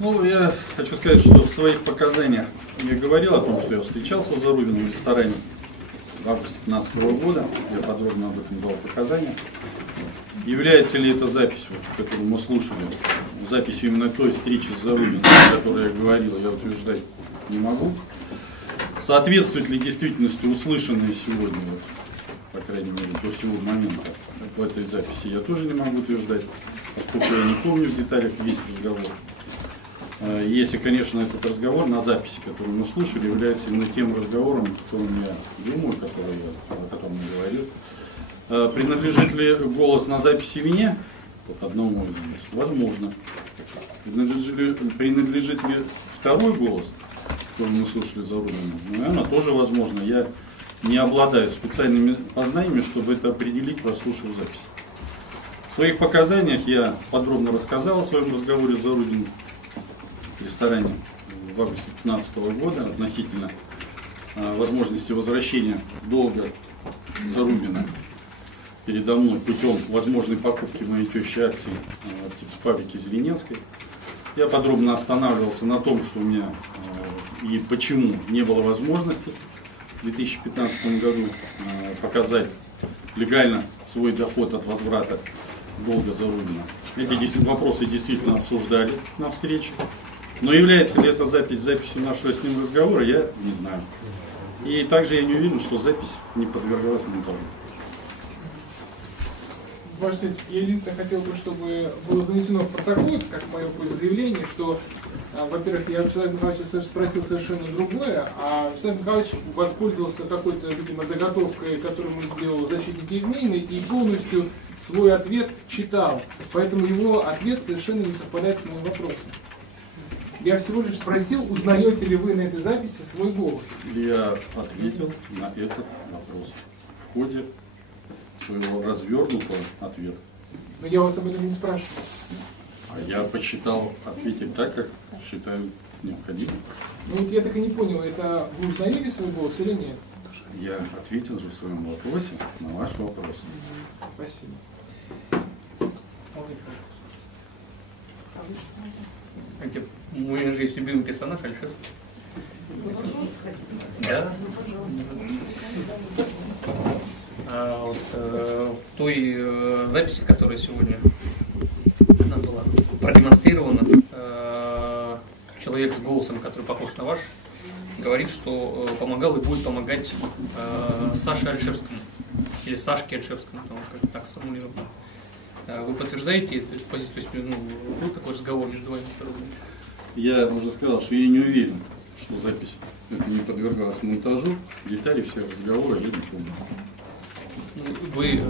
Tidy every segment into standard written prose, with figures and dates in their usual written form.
Ну, я хочу сказать, что в своих показаниях я говорил о том, что я встречался с Зарубиным в ресторане в августе 2015 года. Я подробно об этом дал показания. Является ли эта запись, которую мы слушали, записью именно той встречи с Зарубиным, о которой я говорил, я утверждать не могу. Соответствует ли действительности услышанное сегодня, по крайней мере, до сего момента в этой записи, я тоже не могу утверждать, поскольку я не помню в деталях весь разговор. Если, конечно, этот разговор на записи, который мы слушали, является именно тем разговором, о котором я думаю, о котором я говорил. Принадлежит ли голос на записи мне? Вот одному из нас. Возможно. Принадлежит ли второй голос, который мы слушали за Зарубина? Наверное, тоже возможно. Я не обладаю специальными познаниями, чтобы это определить, прослушав запись. В своих показаниях я подробно рассказал о своем разговоре с Зарубиным в ресторане в августе 2015 года относительно возможности возвращения долга Зарубина передо мной путем возможной покупки моей тещи акций в птицефабрике Зелененской. Я подробно останавливался на том, что у меня и почему не было возможности в 2015 году показать легально свой доход от возврата долга Зарубина. Эти вопросы действительно обсуждались на встрече. Но является ли эта запись записью нашего с ним разговора, я не знаю. И также я не уверен, что запись не подвергалась монтажу. Ваше Честь, я единственное хотел бы, чтобы было занесено в протокол, как мое заявление, что, во-первых, я у Вячеслава Михайловича спросил совершенно другое, а Вячеслав Михайлович воспользовался какой-то, видимо, заготовкой, которую ему сделал защитник Евгений, и полностью свой ответ читал. Поэтому его ответ совершенно не совпадает с моим вопросом. Я всего лишь спросил, узнаете ли вы на этой записи свой голос. Я ответил на этот вопрос в ходе своего развернутого ответа. Но я вас об этом не спрашиваю. А я посчитал ответить так, как считаю необходимым. Ну вот я так и не понял, это вы узнаете свой голос или нет? Я ответил же в своем вопросе на ваш вопрос. Спасибо. Мой же есть любимый персонаж Альшевский. Да. В той записи, которая сегодня она была продемонстрирована, человек с голосом, который похож на ваш, говорит, что помогал и будет помогать Саше Альшевскому или Сашке Альшевскому, как так сформулировано. Вы подтверждаете эту позицию? То есть, был такой разговор между вами? Я уже сказал, что я не уверен, что запись это не подвергалась монтажу. Детали всех разговоров я не помню. Вы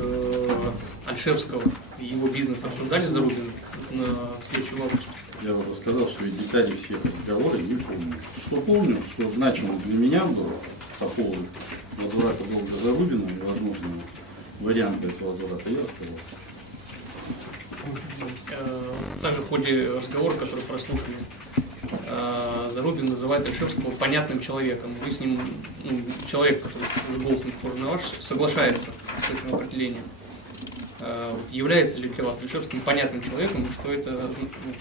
Альшевского и его бизнес обсуждали за Зарубиным на встрече в августе? Я уже сказал, что я детали всех разговоров не помню. Что помню, что значимо для меня было по поводу возврата долга Зарубина и возможного варианта этого возврата, я рассказал. Также в ходе разговора, который прослушали, Зарубин называет Альшевского понятным человеком. Вы с ним, человек, который с голосом похож на ваш, соглашается с этим определением. Является ли для вас Альшевским понятным человеком и что это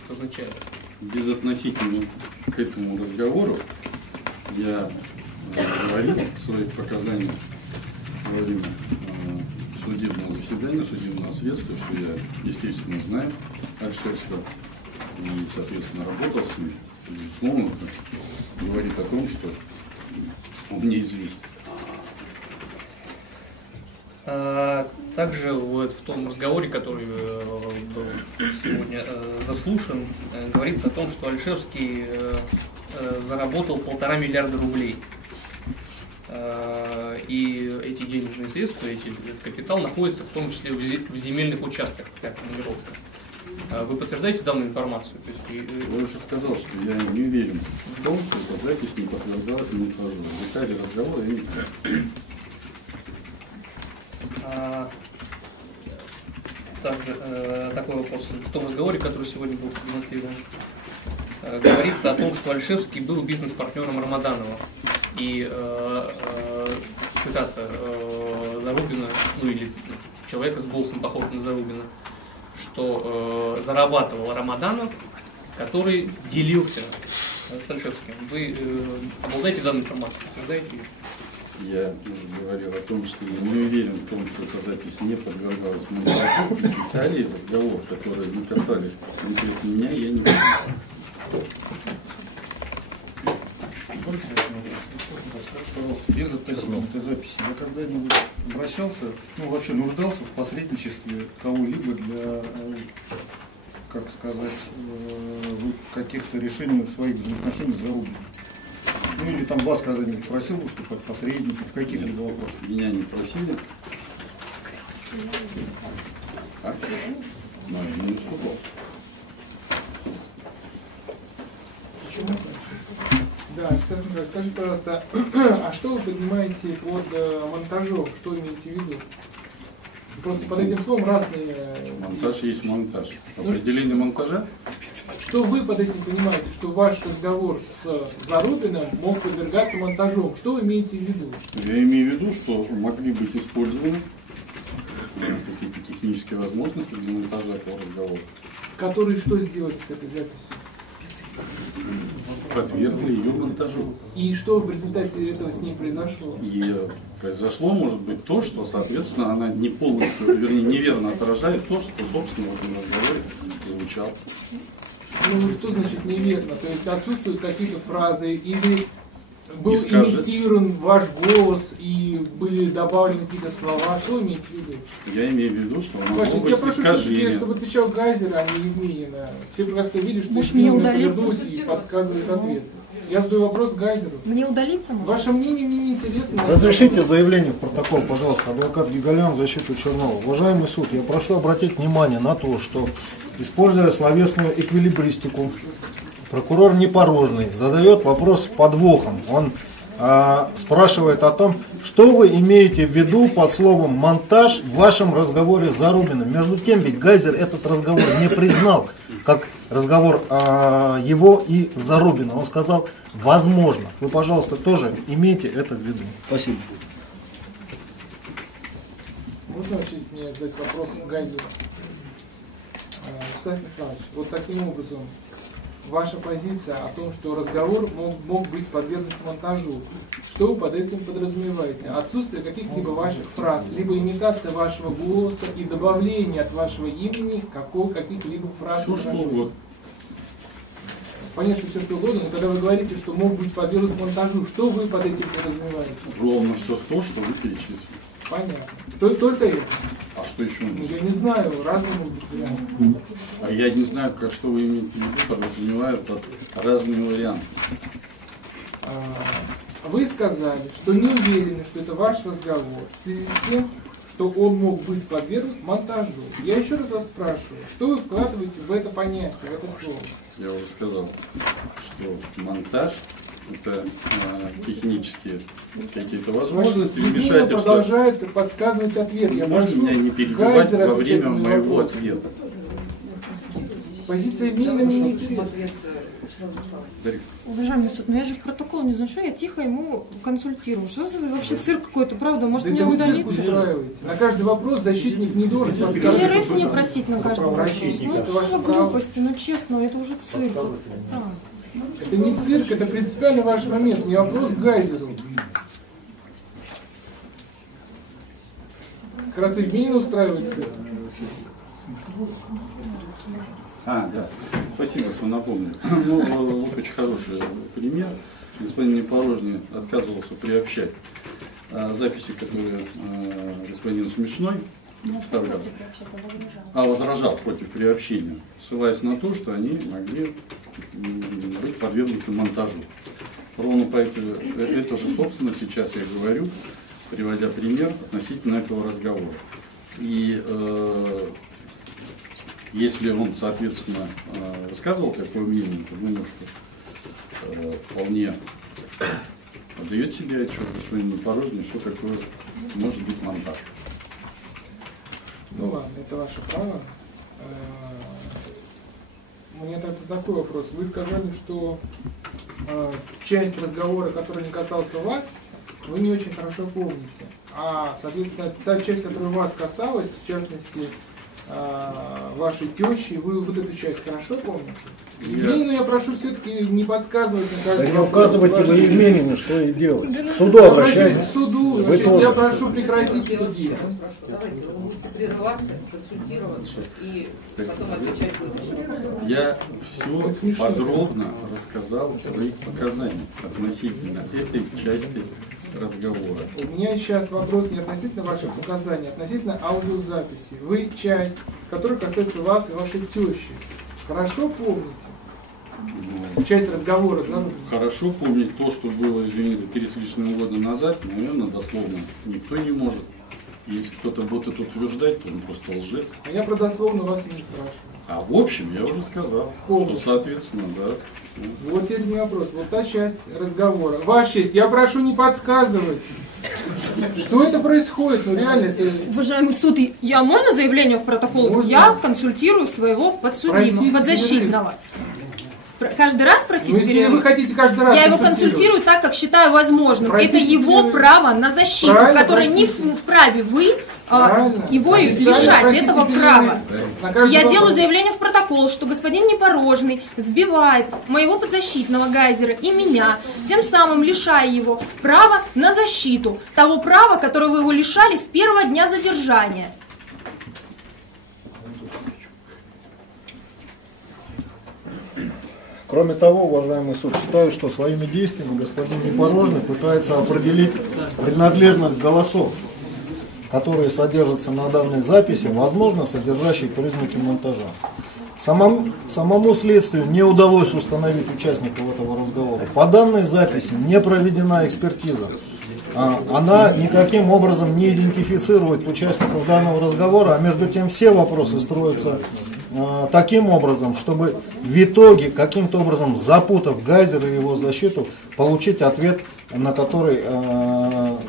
означает? Безотносительно к этому разговору я говорил в своих показаниях во время судебного заседания, судебного следствия, что я, естественно, знаю Альшевского и, соответственно, работал с ним. Безусловно, это говорит о том, что он мне известен. Также вот в том разговоре, который был сегодня заслушан, говорится о том, что Альшевский заработал 1,5 миллиарда рублей. И эти денежные средства, этот капитал находится в том числе в земельных участках, как формулировка. Вы подтверждаете данную информацию? То есть, я уже сказал, что я не уверен в том, что эта запись не подтверждалась монтажу. Детали разговора я не знаю. Также такой вопрос. В том разговоре, который сегодня был продемонстрирован, говорится о том, что Альшевский был бизнес-партнером Рамаданова. И цитата Зарубина, или человека с голосом похожим на Зарубина, что зарабатывал Рамаданов который делился с Ольшевским. Вы обладаете данной информацией? Подтверждаете ее? Я уже говорил о том, что я не уверен в том, что эта запись не подвергалась монтажу. Деталей разговор, которые не касались конкретно меня, я не понимаю. Пожалуйста, без этой записи я когда-нибудь обращался, ну вообще нуждался в посредничестве кого-либо для, как сказать, каких-то решений своих взаимоотношений за рублем? Ну или там вас когда-нибудь просил выступать посредником в каких-либо вопросах? Меня не просили. А? Но я не выступал. Да, Александр Николаевич, скажите, пожалуйста, а что вы понимаете под монтажом? Что вы имеете в виду? Просто под этим словом разные... Монтаж есть монтаж. Определение монтажа? Что вы под этим понимаете? Что ваш разговор с Зарубиным мог подвергаться монтажом? Что вы имеете в виду? Я имею в виду, что могли быть использованы какие-то технические возможности для монтажа этого разговора. Которые что сделали с этой записью? Подвергли ее монтажу. И что в результате этого с ней произошло? И произошло, может быть, то, что, соответственно, она не полностью, вернее, неверно отражает то, что, собственно, в этом разговоре звучало. Ну, что значит неверно? То есть отсутствуют какие-то фразы или был имитирован ваш голос и были добавлены какие-то слова? Что имеете в виду? Я имею в виду, что она Значит, может я быть прошу, искажение. чтобы отвечал Гайзер, а не Евменина. Все просто видели, что Может, мне Евменина удалиться? повернулась и подсказывает ответ. Я задаю вопрос Гайзеру. Мне удалиться можно? Ваше мнение мне не интересно. Разрешите заявление в протокол, пожалуйста, адвокат Гигалян в защиту Чернова. Уважаемый суд, я прошу обратить внимание на то, что, используя словесную эквилибристику, прокурор Непорожный задает вопрос с подвохом. Он спрашивает о том, что вы имеете в виду под словом «монтаж» в вашем разговоре с Зарубиным. Между тем, ведь Гайзер этот разговор не признал как разговор его и Зарубина. Он сказал «возможно». Вы, пожалуйста, тоже имейте это в виду. Спасибо. Можно вообще мне задать вопрос Гайзеру? Александр Михайлович, вот таким образом, ваша позиция о том, что разговор мог быть подвергнут монтажу, что вы под этим подразумеваете? Отсутствие каких-либо ваших фраз, либо имитация вашего голоса и добавление от вашего имени каких-либо фраз? Все, что угодно. Понятно, что все что угодно, но когда вы говорите, что мог быть подвергнут монтажу, что вы под этим подразумеваете? Ровно все то, что вы перечислили. Понятно. Только это? А что еще? Ну, я не знаю, разные могут быть варианты. А я не знаю, что вы имеете в виду, подразумевая под разные варианты. Вы сказали, что не уверены, что это ваш разговор, в связи с тем, что он мог быть подвергнут монтажу. Я еще раз вас спрашиваю, что вы вкладываете в это понятие, в это слово? Я уже сказал, что монтаж — это технические какие-то возможности, вмешательства. Продолжает подсказывать ответ. Я Можно прошу меня не перебивать Гайзера во время отвечать на моего вопрос. ответа? Позиция Евменина мне не интересна. Уважаемый суд, но я же в протокол не заношу, я тихо ему консультирую. Что за вообще цирк какой-то, правда? Может, Да мне это вы цирк удалиться? устраиваете. На каждый вопрос защитник не должен Или подсказывать. РФ мне просить на каждый вопрос? Ну Это это ваше что за право. глупости, ну честно, это уже цирк. Да. Это не цирк, это принципиально ваш момент, не вопрос к Гайзеру. Как раз Евменин устраивает цирк. Да. Спасибо, что напомнили. Ну, очень хороший пример. Господин Непорожный отказывался приобщать записи, которые господин Смешной представлял, возражал против приобщения, ссылаясь на то, что они могли быть подвергнуты монтажу. Ровно поэтому это же, собственно, сейчас я говорю, приводя пример относительно этого разговора. И если он, соответственно, высказывал такое мнение, то думаю, что вполне отдает себе отчет господин Непорожный, что такое может быть монтаж. Ну ладно, это ваше право. У меня такой вопрос. Вы сказали, что часть разговора, который не касался вас, вы не очень хорошо помните. А, соответственно, та часть, которая вас касалась, в частности, вашей тещи, вы вот эту часть хорошо помните? Евменину я прошу все-таки не подсказывать на каждый Не указывайте вы Евменину, что и делать. Да, К суду обращайтесь обращайтесь. к суду. Вы Значит, тоже. я прошу прекратить это дело. Давайте, вы будете прерываться, консультироваться и потом отвечать будете. Я Это все смешно. подробно рассказал в своих показаниях относительно этой части разговора. У меня сейчас вопрос не относительно ваших показаний, а относительно аудиозаписи. Вы часть, которая касается вас и вашей тещи, хорошо помните? Ну, Часть разговора за рулем. хорошо помнить то, что было, извините, 3 с лишним года назад, наверное, дословно никто не может. Если кто-то будет это утверждать, то он просто лжец. А я про дословно вас не спрашиваю. А в общем, я уже сказал, что, соответственно, да. Вот теперь не вопрос. Вот та часть разговора. Ваша честь, я прошу не подсказывать. Что это происходит? Ну реально, это... Уважаемый суд, можно заявление в протокол? Можно. Я консультирую своего подсудимого, Просите подзащитного. Каждый раз просить Ну, если перерыв? вы хотите каждый раз Я его консультирую так, как считаю возможным. Просите Это его перерыв. право на защиту, Правильно, которое не просите. вправе вы Правильно. его Официально лишать просите этого перерыв. права. На каждый Я вопрос. делаю заявление в протокол, что господин Непорожный сбивает моего подзащитного Гайзера и меня, тем самым лишая его права на защиту, того права, которого вы его лишали с первого дня задержания. Кроме того, уважаемый суд, считаю, что своими действиями господин Непорожный пытается определить принадлежность голосов, которые содержатся на данной записи, возможно, содержащие признаки монтажа. Самому следствию не удалось установить участников этого разговора. По данной записи не проведена экспертиза. Она никаким образом не идентифицирует участников данного разговора, а между тем все вопросы строятся таким образом, чтобы в итоге, каким-то образом запутав Гайзера и его защиту, получить ответ, на который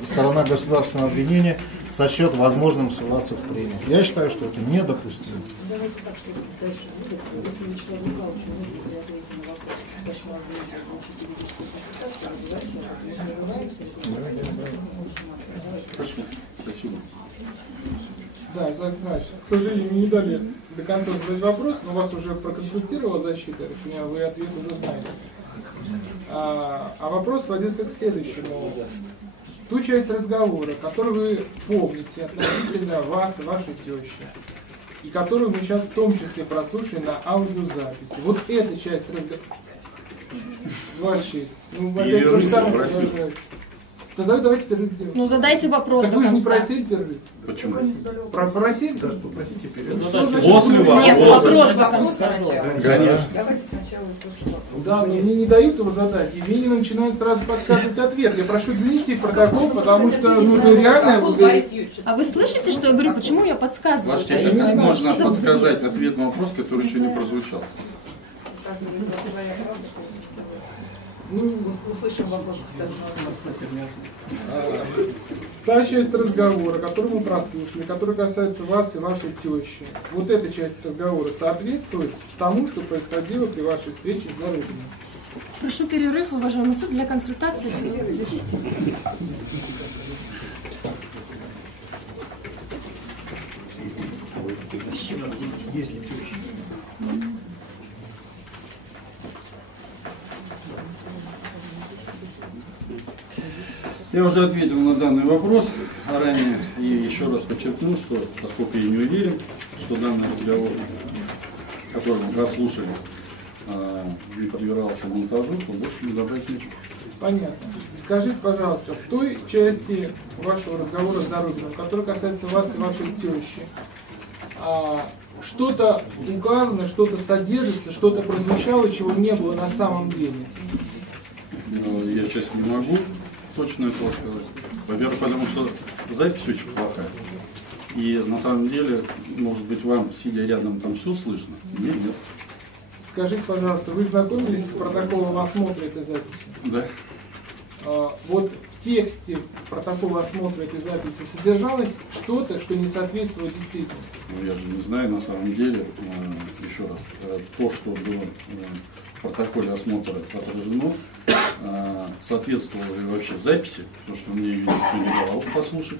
сторона государственного обвинения сочтет возможным ссылаться в премию. Я считаю, что это недопустимо. Давайте так, что дальше будет. Если Вячеславу Михайловичу нужно будет ответить на вопрос, почему обвините вашу юридическую консультацию, Хорошо, спасибо. Да, Александр Николаевич, к сожалению, мне не дали до конца задать вопрос, но вас уже проконсультировала защита, я так понимаю, вы ответ уже знаете. А вопрос сводился к следующему. Ту часть разговора, которую вы помните относительно вас и вашей тещи, и которую мы сейчас в том числе прослушали на аудиозаписи. Вот эта часть разговора... Ваша честь. Ну, опять то же самое продолжается. Тогда давайте перерыв сделаем. Ну задайте вопрос Так до вы же не конца. просили перерыв? Почему? Просили? После вас. Нет, после. вопрос до конца. Конечно. Давайте сначала услышим вопрос. Да, но мне не дают его задать. И Евменин начинает сразу подсказывать ответ. Я прошу занести в протокол, потому что ну реально... А вы слышите, что я говорю? Почему я подсказываю? Ваш честь, Я не а как знаю, можно что за подсказать ответ на вопрос, который еще не прозвучал? Ну, услышим вопрос, кстати. Та часть разговора, которую мы прослушали, которая касается вас и вашей тещи, вот эта часть разговора соответствует тому, что происходило при вашей встрече с Зарубиным. Прошу перерыв, уважаемый суд, для консультации с юристом. Я уже ответил на данный вопрос ранее и еще раз подчеркну, что поскольку я не уверен, что данный разговор, который мы прослушали, не подвергался монтажу, то больше не добавить нечего. Понятно. Скажите, пожалуйста, в той части вашего разговора с Зарубиным, которая касается вас и вашей тещи, что-то указано, что-то содержится, что-то прозвучало, чего не было на самом деле? Я сейчас не могу точно этого сказать. Во-первых, потому что запись очень плохая. И на самом деле, может быть, вам, сидя рядом, там все слышно? Мне нет. Скажите, пожалуйста, вы знакомились с протоколом осмотра этой записи? Да. Вот в тексте протокола осмотра этой записи содержалось что-то, что не соответствует действительности? Ну, я же не знаю, на самом деле, еще раз, то, что было в протоколе осмотра отражено, соответствовало ли вообще записи, то, что мне ее никто не давал послушать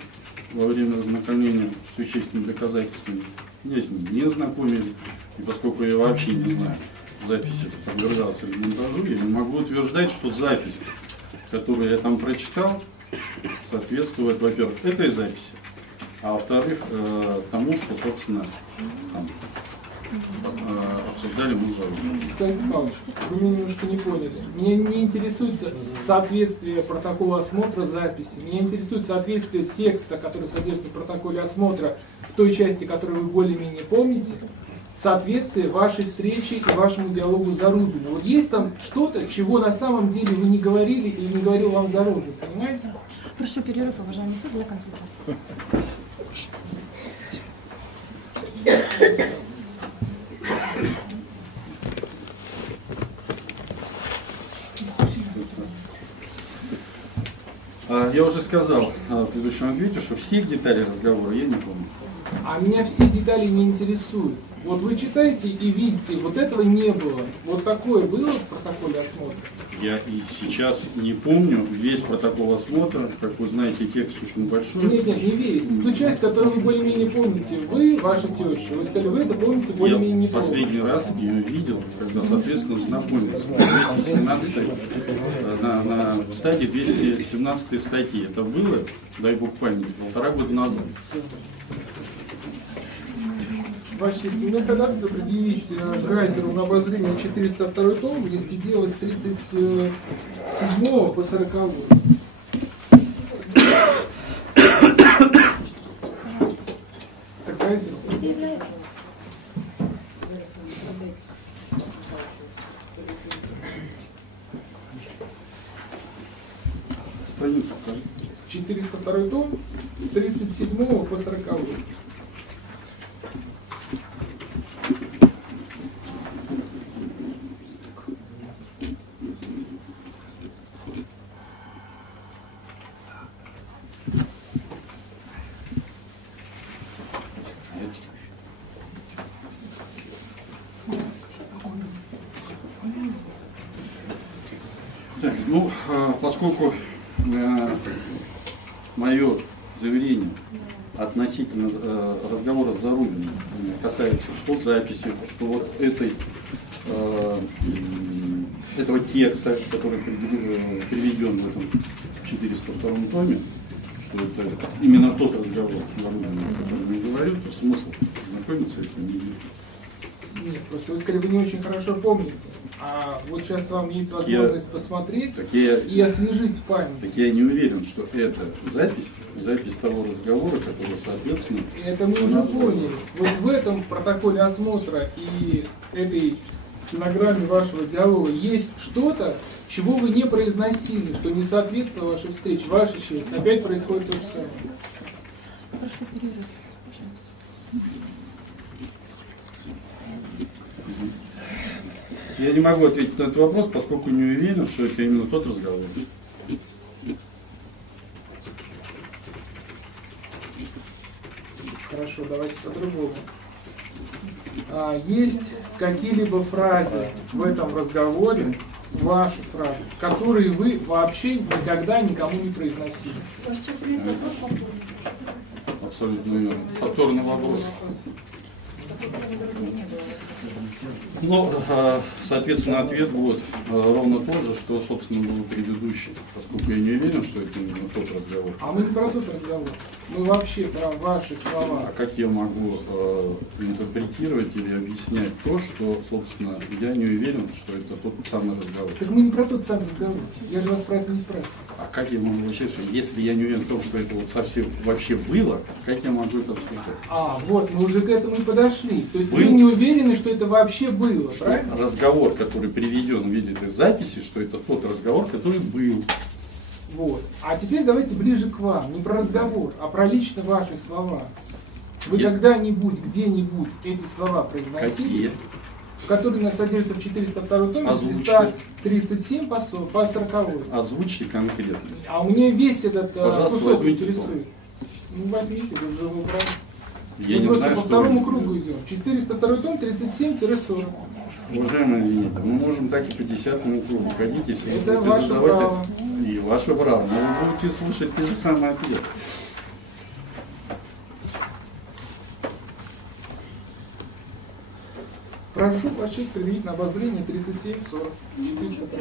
во время ознакомления с вещественными доказательствами, Меня с ним не знакомили. И поскольку я вообще не знаю, запись это подвергался ли монтажу, я не могу утверждать, что запись, которую я там прочитал, соответствует, во-первых, этой записи, а во-вторых, тому, что, собственно, там, обсуждали мы за рулем. Александр Михайлович, вы меня немножко не поняли. Меня не интересует соответствие протокола осмотра записи. Меня интересует соответствие текста, который содержится в протоколе осмотра, в той части, которую вы более-менее помните, соответствие вашей встрече и вашему диалогу с Зарубиным. Вот есть там что-то, чего на самом деле вы не говорили или не говорил вам Зарубин, понимаете? Прошу перерыв, уважаемый суд, для консультации. Я уже сказал в предыдущем ответе, что всех деталей разговора я не помню. А меня все детали не интересуют. Вот вы читаете и видите, вот этого не было. Вот такое было в протоколе осмотра? Я и сейчас не помню весь протокол осмотра. Как вы знаете, текст очень большой. Нет, не весь. Ту часть, которую вы более-менее помните, вы, ваша теща, вы сказали, вы это помните более-менее не Я последний раз ее видел, когда, соответственно, знакомился на стадии 217 статьи. Это было, дай бог памяти, 1,5 года назад. Ваша честь, мне ходатайство предъявить Гайзеру на обозрение 402 том, если дело с 37 по 40. Так, Гайзер? Страницу покажи. 402 том, с 37 по 40. Так, ну, поскольку мое заверение относительно разговора с Зарубиным касается что записи, что вот этого текста, который приведен в этом 402 томе, что это именно тот разговор Зарубина, о котором я говорю, то смысл знакомиться, если не вижу. Нет, просто вы, скорее, вы не очень хорошо помните. А вот сейчас вам есть возможность посмотреть и освежить в память. Так я не уверен, что это запись того разговора, который, соответственно... Это мы уже поняли. Вот в этом протоколе осмотра и этой стенограмме вашего диалога есть что-то, чего вы не произносили, что не соответствовало вашей встрече. Ваша честь, опять происходит то же самое. Прошу перерыв, пожалуйста. Я не могу ответить на этот вопрос, поскольку не уверен, что это именно тот разговор. Хорошо, давайте по-другому. Есть какие-либо фразы в этом разговоре, ваши фразы, которые вы вообще никогда никому не произносили? Ваш час имеет вопрос повторный. Абсолютно верно. Повторный вопрос. Ну, соответственно, ответ будет ровно тот же, что, собственно, был предыдущий, поскольку я не уверен, что это именно тот разговор. А мы не про тот разговор. Мы вообще про ваши слова. А как я могу интерпретировать или объяснять то, что, собственно, я не уверен, что это тот самый разговор? Так мы не про тот самый разговор. Я же вас про это не спрашиваю. А как я могу вообще, если я не уверен в том, что это вот совсем вообще было, как я могу это обсуждать? А, вот, мы уже к этому и подошли. То есть вы не уверены, что это вообще было, Что правильно? разговор, который приведен в виде этой записи, что это тот разговор, который был. Вот. А теперь давайте ближе к вам. Не про разговор, а про лично ваши слова. Вы когда-нибудь, где-нибудь эти слова произносили? Какие? Которые содержатся в 402 томе, с листа 37 по 40. Озвучьте конкретно. А у меня весь этот Пожалуйста, кусок возьмите интересует. Ну, возьмите, вы уже выбрали. Я Мы не просто знаю, по что... второму кругу идем. 402 том, 37-40. Уважаемые Леонид, мы можем так и по 10-му кругу ходить, если вы Это будете ваше задавать... право. И ваше право. Но вы будете слушать те же самые ответы. Прошу прочесть предъявить на обозрение 37-40. 400.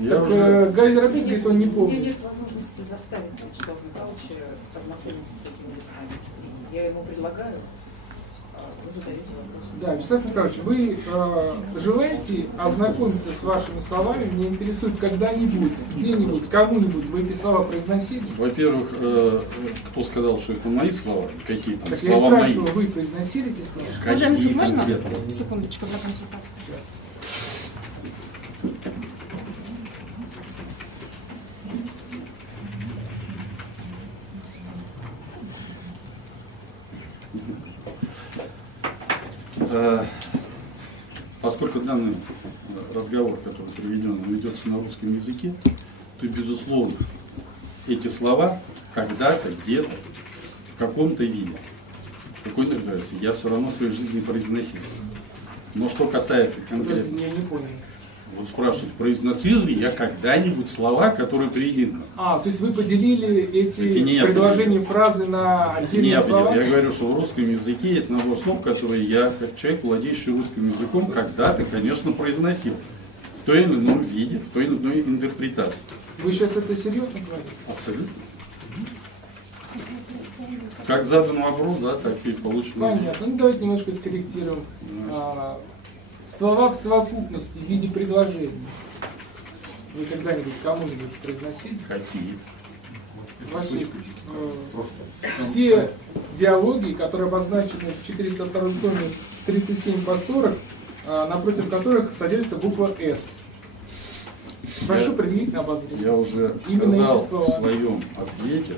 Я уже... Гайзер опять говорит, он не У меня помнит. нет возможности заставить Вячеслава Михайловича ознакомиться с этими листами. Я ему предлагаю, вы задаете вопрос. Да, Вячеслав Михайлович, вы желаете ознакомиться с вашими словами? Меня интересует когда-нибудь, где-нибудь, кому-нибудь вы эти слова произносили? Во-первых, кто сказал, что это мои слова? Какие там Так я слова мои? спрашиваю, вы произносили эти слова? Уважаемый суд, Какие можно? конкретно? Секундочку для консультации. Поскольку данный разговор, который приведен, ведется на русском языке, то, безусловно, эти слова когда-то, где-то, в каком-то виде, в какой-то версии, я все равно в своей жизни произносил. Но что касается конкретно, Я не понял. вот спрашивают, произносил ли я когда-нибудь слова, которые приведены? То есть вы поделили эти Не я предложения, фразы на Не отдельные я слова? понимаю. Я говорю, что в русском языке есть набор слов, которые я, как человек, владеющий русским языком, когда-то, конечно, произносил. В той или ином виде, в той или иной интерпретации. Вы сейчас это серьезно говорите? Абсолютно. Как задан вопрос, да, так и получено. Понятно. Ну давайте немножко скорректируем. Слова в совокупности в виде предложений. Вы когда-нибудь кому-нибудь произносили? Какие? Ваши, все диалоги, которые обозначены в 402 томе с 37 по 40, напротив которых содержится буква «С». Прошу предъявить на обозрение. Я уже Именно сказал эти слова. в своем ответе,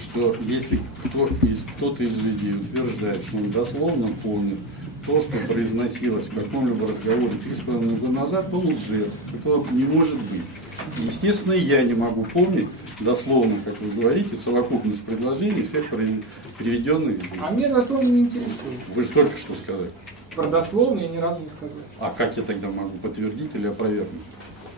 что если кто-то из людей утверждает, что он дословно помнит то, что произносилось в каком-либо разговоре 3,5 года назад, то он лжец. Этого не может быть. Естественно, я не могу помнить дословно, как вы говорите, совокупность предложений всех приведенных здесь. А мне дословно не интересует. Вы же только что сказали. Про дословно я ни разу не сказал. А как я тогда могу подтвердить или опровергнуть?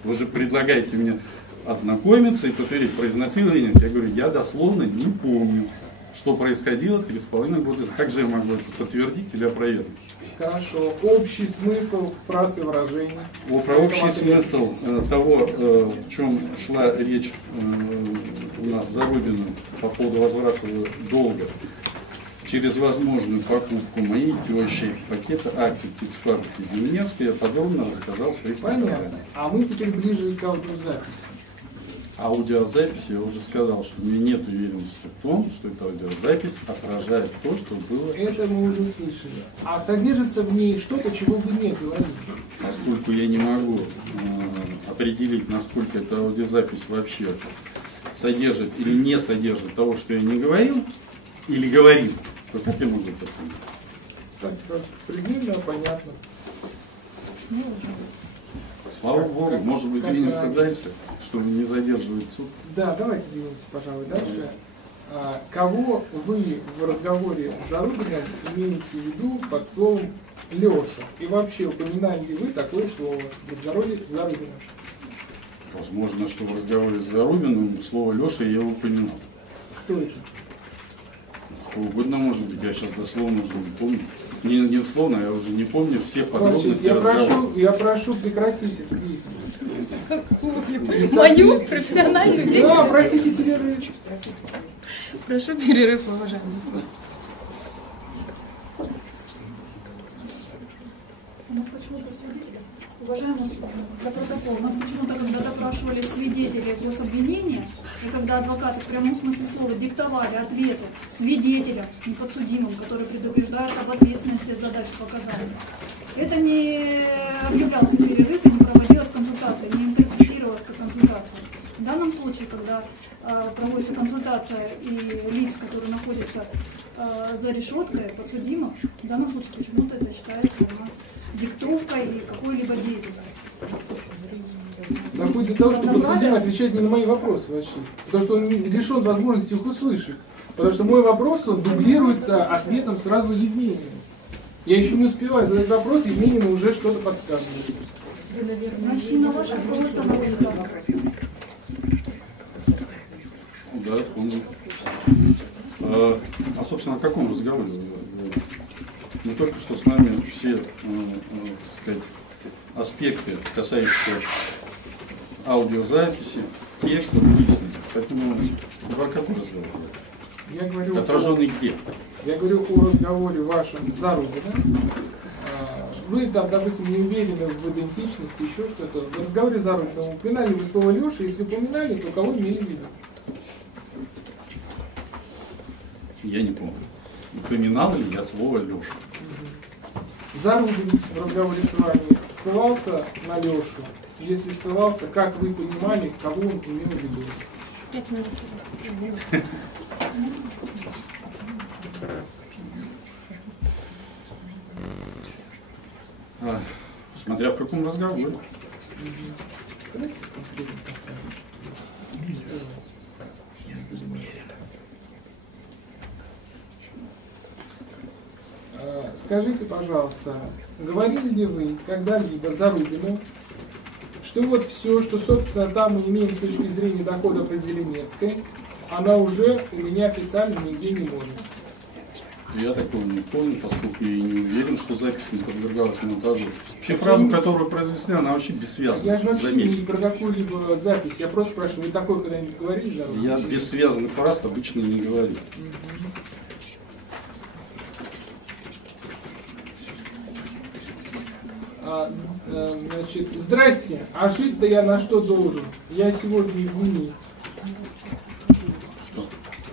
Вы же предлагаете мне ознакомиться и подтвердить, произносил или нет. Я говорю, я дословно не помню, что происходило 3,5 года. Как же я могу это подтвердить или опровергнуть? Хорошо. Общий смысл фраз и выражений. Про общий смысл того, о чем шла речь у нас за Зарубиным по поводу возврата долга через возможную покупку моей тещи пакета акций птицефабрики Зеленевской, я подробно рассказал в своих Понятно. показаниях. А мы теперь ближе к аудиозаписи. Аудиозапись, я уже сказал, что у меня нет уверенности в том, что эта аудиозапись отражает то, что было. Это мы уже слышали. А содержится в ней что-то, чего вы не говорили. Поскольку я не могу определить, насколько эта аудиозапись вообще содержит или не содержит того, что я не говорил, или говорил, то как я могу это оценить? Кстати, как предельно понятно. Слава Богу, может быть, двинемся дальше, чтобы не задерживать суд. Да, давайте двинемся, пожалуй, дальше. Кого вы в разговоре с Зарубиным имеете в виду под словом Леша? И вообще, упоминали ли вы такое слово в разговоре с Зарубиным? Возможно, что в разговоре с Зарубиным слово Леша я упоминал. Кто это? Что угодно может быть, я сейчас дословно уже не помню. Не дословно, я уже не помню всех подробностей разговора. Я прошу прекратить это. Мою профессиональную Да, деятельность. просите перерыв. Прошу перерыв, уважаемый суд. У нас почему-то свидетели, уважаемый суд, для протокола, у нас почему-то, когда допрашивали свидетелей гособвинения, и когда адвокаты в прямом смысле слова диктовали ответы свидетелям и подсудимым, которые предупреждают об ответственности за дачу показаний, это не объявлялся перерыв, не проводилась консультация, не интерпретировалась как консультация. В данном случае, когда проводится консультация и лиц, которые находятся за решеткой, подсудимых, в данном случае почему-то это считается у нас диктовкой или какой-либо деятельностью. Доходит до того, что подсудимый отвечает не на мои вопросы вообще. Потому что он лишен возможности их услышать. Потому что мой вопрос, он дублируется ответом сразу Евгению. Я еще не успеваю задать вопрос, Евгению уже что-то подсказывает. Значит, не на ваши вопросы, а на разговор. Да, помню. А, собственно, о каком разговоре вы говорите? Но только что с нами все, так сказать, аспекты, касающиеся аудиозаписи, текстов выяснены. Поэтому про какой разговор? Я говорю, Отраженный где? я говорю о разговоре вашем с Зарубиным. Вы там, допустим, не уверены в идентичности, еще что-то. В разговоре с Зарубиным упоминали вы слово Леша, если упоминали, то кого имели в виду? Я не помню. Упоминал ли я слово Леша? Зарубин в разговоре с вами ссылался на Лешу? Если ссылался, как вы понимали, кого он имел в виду? 5 минут. Смотря в каком разговоре. Скажите, пожалуйста, говорили ли вы когда-либо Зарубину, что вот все, что, собственно, там мы имеем с точки зрения дохода по Зеленецкой, она уже у меня официально нигде не может? Я такого не помню, поскольку я и не уверен, что запись не подвергалась монтажу. Вообще фразу, которую произнесли, она вообще бессвязна. Я же вообще не Заметьте. про какую-либо запись. Я просто спрашиваю, вы такое когда-нибудь говорили, Зарубин? Я бессвязных фраз обычно не говорю. Значит, здрасте, а жить-то я на что должен? Я сегодня извини. Что?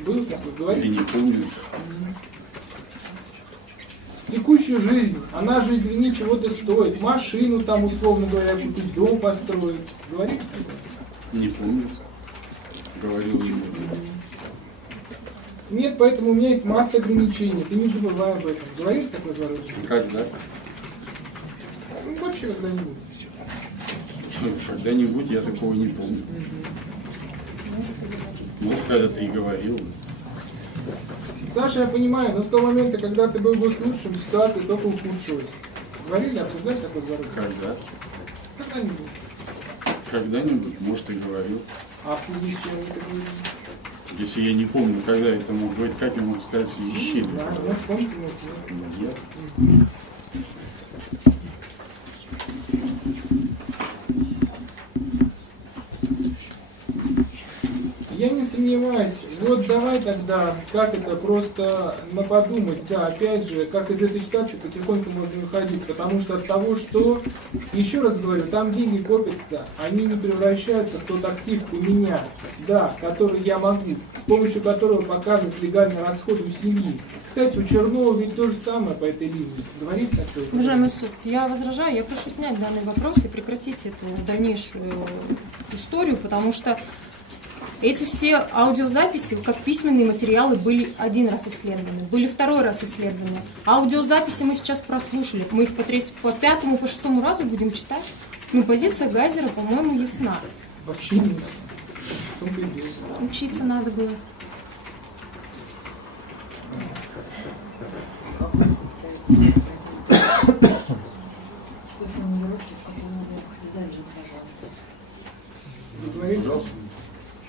Был такой, Я говорили? не помню. Текущая жизнь, она же, извини, чего-то стоит. Машину там, условно говоря, купить, дом построить. Говорит? Не помню. Говорил ли я? Нет, поэтому у меня есть масса ограничений. Ты не забывай об этом. Говорит такой Зарубин? Когда? Ну, вообще когда-нибудь. Когда-нибудь я такого не помню. Может, когда-то и говорил. Саша, я понимаю, но с того момента, когда ты был госслужащим, ситуация только ухудшилась. Говорили, обсуждали такой Зарубин? Когда? Когда-нибудь. Когда-нибудь, может, и говорил. А в связи с чем вы это говорили? Если я не помню, когда это мог быть, как я мог сказать в связи с чем? Да, ну, вспомните, может, нет. Нет. Я не сомневаюсь. Вот давай тогда, как это просто подумать, да, опять же, как из этой ситуации потихоньку можно выходить, потому что от того, что, еще раз говорю, там деньги копятся, они не превращаются в тот актив у меня, да, который я могу, с помощью которого показывать легальные расходы у семьи. Кстати, у Чернова ведь то же самое по этой линии. Говорит такое? Уважаемый суд, я возражаю, я прошу снять данный вопрос и прекратить эту дальнейшую историю, потому что эти все аудиозаписи, как письменные материалы, были один раз исследованы, были второй раз исследованы. Аудиозаписи мы сейчас прослушали, мы их по пятому, по шестому разу будем читать. Ну, позиция Гайзера, по-моему, ясна. Вообще нет. В том-то и дело. Учиться надо было. Вы говорите? Пожалуйста.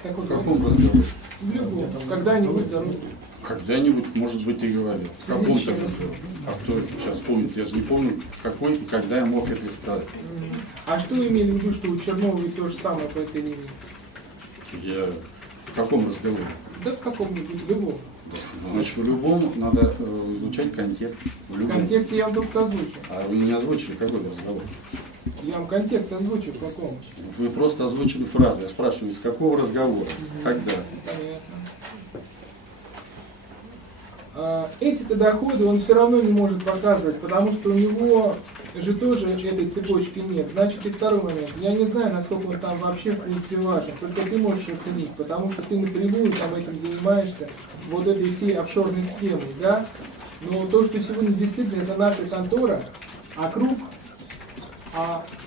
Какой В каком разговоре? В любом. Когда-нибудь Зарубин. Когда-нибудь, может быть, и говорил. В каком-то Следующий разговоре. А кто сейчас помнит? Я же не помню, какой и когда я мог это сказать. А что вы имели в виду, что у Чернова ведь то же самое по этой линии? Я в каком разговоре? Да в каком-нибудь, в любом. Значит, в любом надо изучать контекст. В В любом. контексте я вам только озвучил. А вы не озвучили какой разговор? Я вам контекст озвучил в каком? Вы просто озвучили фразу. Я спрашиваю, из какого разговора? Когда? Понятно. Эти-то доходы он все равно не может показывать, потому что у него же тоже этой цепочки нет. Значит, и второй момент. Я не знаю, насколько он там вообще в принципе важен. Только ты можешь оценить, потому что ты напрямую там этим занимаешься, вот этой всей офшорной схемой, да? Но то, что сегодня действительно это наша контора, а круг,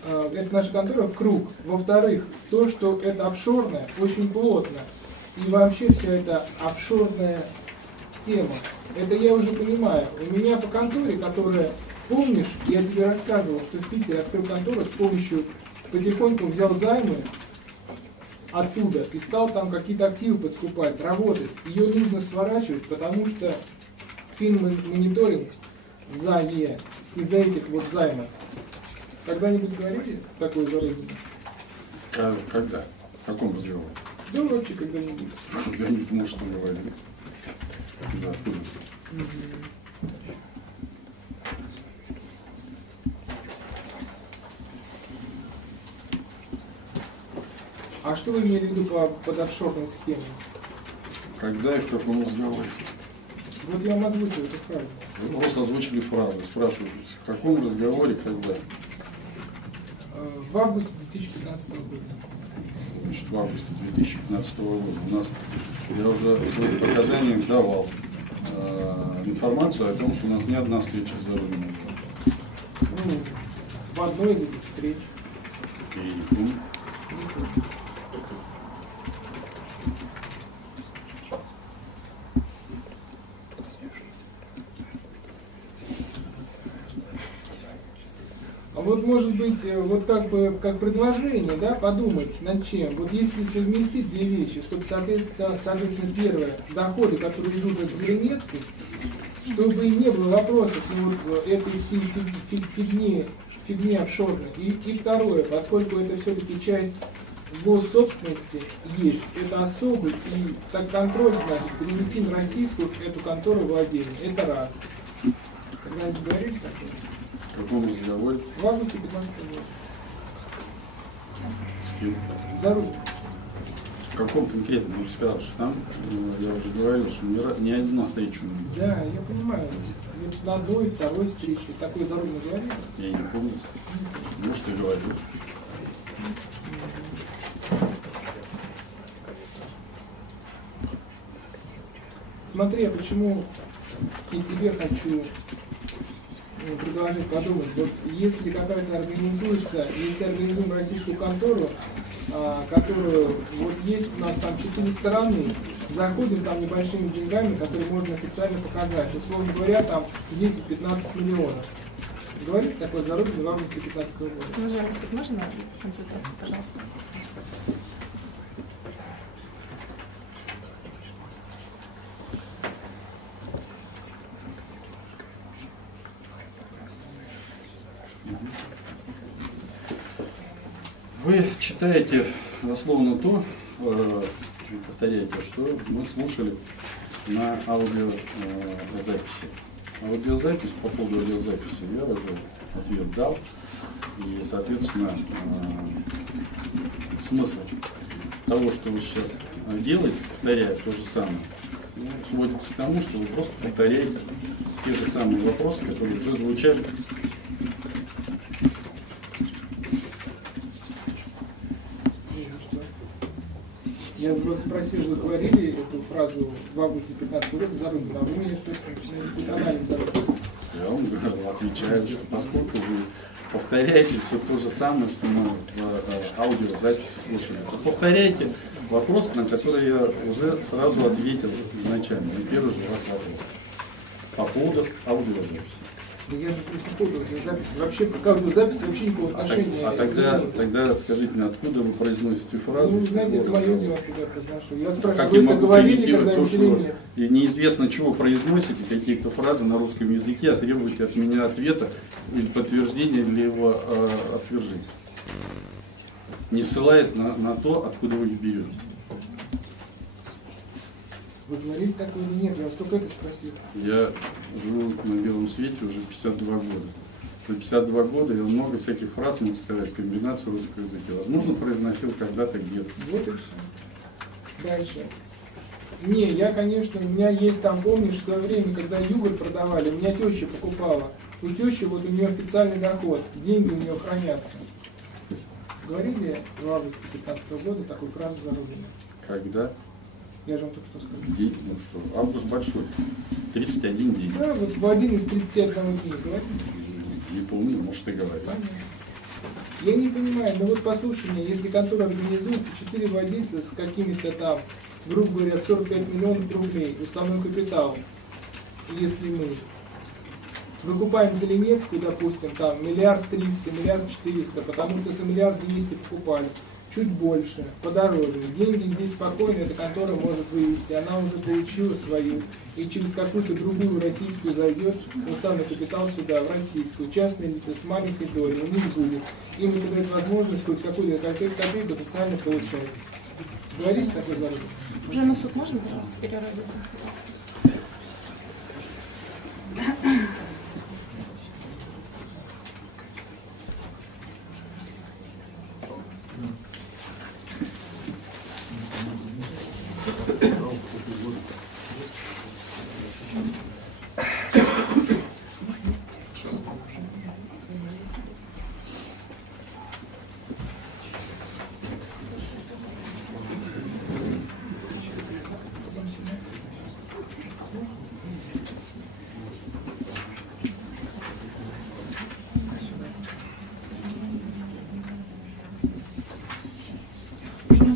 это наша контора в круг. Во-вторых, то, что это офшорное, очень плотно. И вообще вся эта офшорная тема. Это я уже понимаю. У меня по конторе, которая, помнишь, я тебе рассказывал, что в Питере открыл контору с помощью, потихоньку взял займы оттуда и стал там какие-то активы подкупать, работать. Ее нужно сворачивать, потому что финмониторинг из-за этих вот займов, когда-нибудь говорили такое зарубежное? Когда? В каком разговоре? Да вообще когда-нибудь. Когда-нибудь, может, он говорит. Да, откуда? А что вы имели в виду под офшорной схемой? Когда и в каком разговоре? Вот я вам озвучил эту фразу. Вы просто озвучили фразу. Спрашиваю, в каком разговоре, когда? В августе 2015 года. Значит, в августе 2015 года у нас, я уже в своих показаниях давал информацию о том, что у нас ни одна встреча с Зарубиным. Ну, в одной из этих встреч. Я не помню. А вот может быть, вот как бы как предложение, да, подумать над чем. Вот если совместить две вещи, чтобы, соответственно, первое, доходы, которые идут от Зеленецкой, чтобы не было вопросов ну, вот, этой всей фигни офшорной. И второе, поскольку это все-таки часть госсобственности есть, это особый, и так контроль, значит, перенести на российскую эту контору владения. Это раз. Когда-нибудь говорили такое? В каком разговоре? В августе 15 года. С кем? За руль. В каком конкретно? Я уже сказал, что там, что я уже говорил, что ни одна встреча не будет. Да, я понимаю. Вот на одной, второй встрече. Такой за руль мы говорили? Я не помню. Может, и говорил. Смотри, а почему и тебе хочу предложить подумать, вот если какая-то организуется, если организуем российскую контору, которую вот есть у нас там 4 стороны, заходим там небольшими деньгами, которые можно официально показать, условно говоря, там 10-15 миллионов. Говорит такое зарубежное в августе 2015 года. Уважаемый суд, можно консультацию, пожалуйста? Вы читаете дословно то, повторяете, что мы слушали на аудиозаписи. Аудиозапись, по поводу аудиозаписи я уже ответ дал. И, соответственно, смысл того, что вы сейчас делаете, повторяя то же самое, сводится к тому, что вы просто повторяете те же самые вопросы, которые уже звучали. Я просто спросил, вы говорили эту фразу в августе 15 года за рынком, а вы мне что-то начинаете анализ давать. Я вам отвечаю, что поскольку вы повторяете все то же самое, что мы в аудиозаписи слушали, то повторяйте вопрос, на который я уже сразу ответил изначально, на первый же раз вопрос. По поводу аудиозаписи. Да я же просто понял, запись вообще, к аудиозаписи вообще никакого отношения. Тогда скажите мне, откуда вы произносите фразу? Ну, знаете, это мое дело, когда я произношу. Я спрашиваю, как вы я это могу говорили, когда то, что или нет? и неизвестно, чего произносите, какие-то фразы на русском языке, а требуете от меня ответа или подтверждения, или его отвержения. Не ссылаясь на то, откуда вы их берете. Вы говорили такое или нет? Я вас только это спросил. Я живу на белом свете уже 52 года. За 52 года я много всяких фраз, могу сказать, комбинацию русского языка. Возможно, произносил когда-то где-то. Вот и все. Дальше. Не, я, конечно, у меня есть там, помнишь, в свое время, когда югорь продавали, у меня теща покупала. У тещи вот у нее официальный доход, деньги у нее хранятся. Говорили в августе 2015 года такую фразу зарубежную? Когда? Я же вам только что сказал. День, ну что, август большой, 31 день. Да, вот в один из 31 дней говорили. Не помню, может и говорил. Понятно. Я не понимаю, но вот послушай меня, если контора организуется, 4 владельца с какими-то там, грубо говоря, 45 миллионов рублей, уставной капитал, если мы выкупаем Зеленецкую, допустим, там 1 300 000 000, 1 400 000 000, потому что за 1 200 000 000 покупали. чуть больше, подороже. Деньги здесь спокойно эта контора может вывести, она уже получила свою, и через какую-то другую российскую зайдет уставный капитал сюда, в российскую, частные лица с маленькой долей, у них будет. Им это дает возможность хоть какую-то копейку официально получать. Говорите, какой заработок? Уважаемый суд, можно, пожалуйста, перерыв до консультации?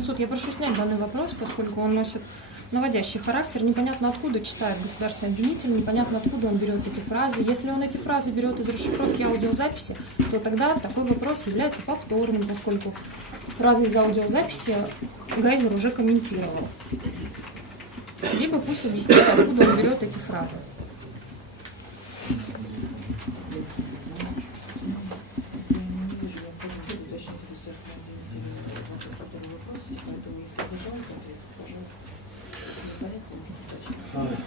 Суд, я прошу снять данный вопрос, поскольку он носит наводящий характер. Непонятно откуда читает государственный обвинитель, непонятно откуда он берет эти фразы. Если он эти фразы берет из расшифровки аудиозаписи, то тогда такой вопрос является повторным, поскольку фразы из аудиозаписи Гайзер уже комментировал. Либо пусть объяснит, откуда он берет эти фразы.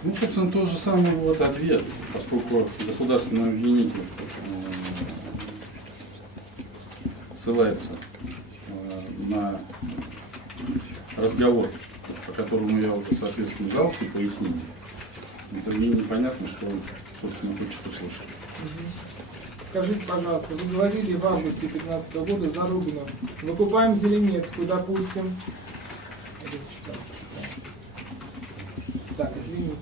Ну, собственно, тот же самый вот ответ, поскольку государственный обвинитель ссылается на разговор, по которому я уже, соответственно, дал все пояснения. Это мне непонятно, что он, собственно, хочет услышать. Скажите, пожалуйста, вы говорили в августе 2015 года за Рубином. Выкупаем Зеленецкую, допустим. Так, извините.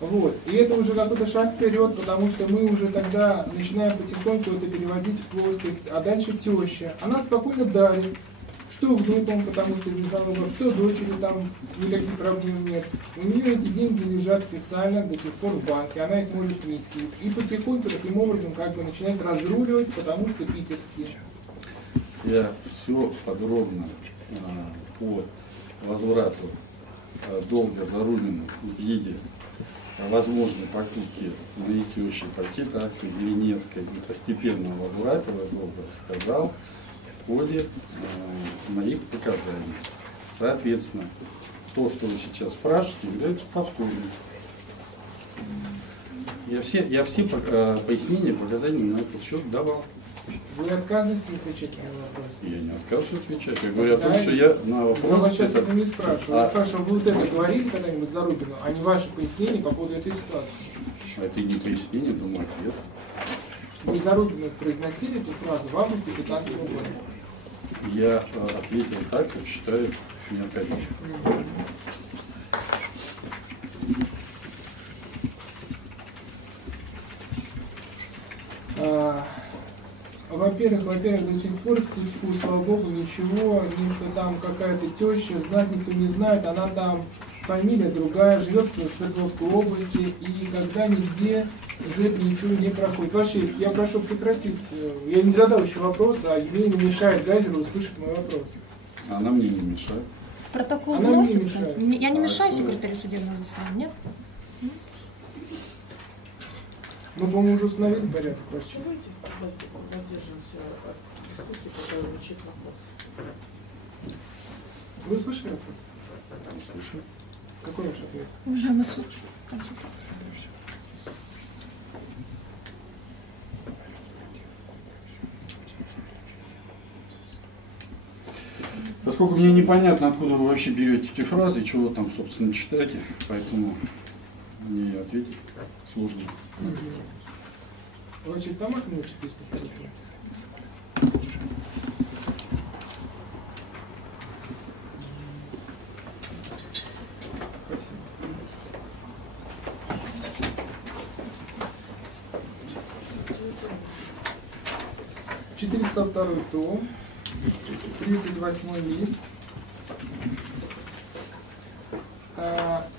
Вот. И это уже какой-то шаг вперед, потому что мы уже тогда начинаем потихоньку это переводить в плоскость. А дальше теща. Она спокойно дарит. Что внукам, потому что без налогов, что дочери, там никаких проблем нет. У нее эти деньги лежат специально до сих пор в банке, она их может внести. И потихоньку таким образом как бы начинает разруливать, потому что питерские. Я все подробно по возврату долга Зарубина в виде возможной покупки моей тещи пакета акций Зеленецкой и постепенного возврата долга сказал в ходе моих показаний. Соответственно, то, что вы сейчас спрашиваете, является повторным. Я все пояснения, показания на этот счет давал. Вы отказываетесь отвечать на мой вопрос? Я не отказываюсь отвечать. Я говорю о том, что я на вопрос... Я вас сейчас это не спрашиваю. Я спрашиваю, вы вот это говорили когда-нибудь Зарубину, а не ваши пояснения по поводу этой ситуации? А это не пояснение, это мой ответ. Вы Зарубину произносили эту фразу в августе 2015 года? Я ответил так, как считаю необходимым. Во-первых, до сих пор, тьфу, слава богу, ничего, ни что там какая-то теща, знать никто не знает, она там, фамилия другая, живет в Свердловской области, и никогда нигде уже ничего не проходит. Вообще, я прошу прекратить, я не задал еще вопрос, а мне не мешает Гайзеру услышать мой вопрос. Она мне не мешает. Протокол Она мне вносится? мешает. Я не мешаю секретарю судебного заседания, нет? Мы, по-моему, уже установили порядок вообще. Давайте воздержимся от дискуссии, когда звучит вопрос. Вы слышали ответ? Слушай. Какой ваш ответ? Уважаемый суд, консультация. Поскольку мне непонятно, откуда вы вообще берете эти фразы и чего вы там, собственно, читаете, поэтому мне ответить сложно. Вы чисто можно мне 400 фотографий? Спасибо. 402 том, 38 лист.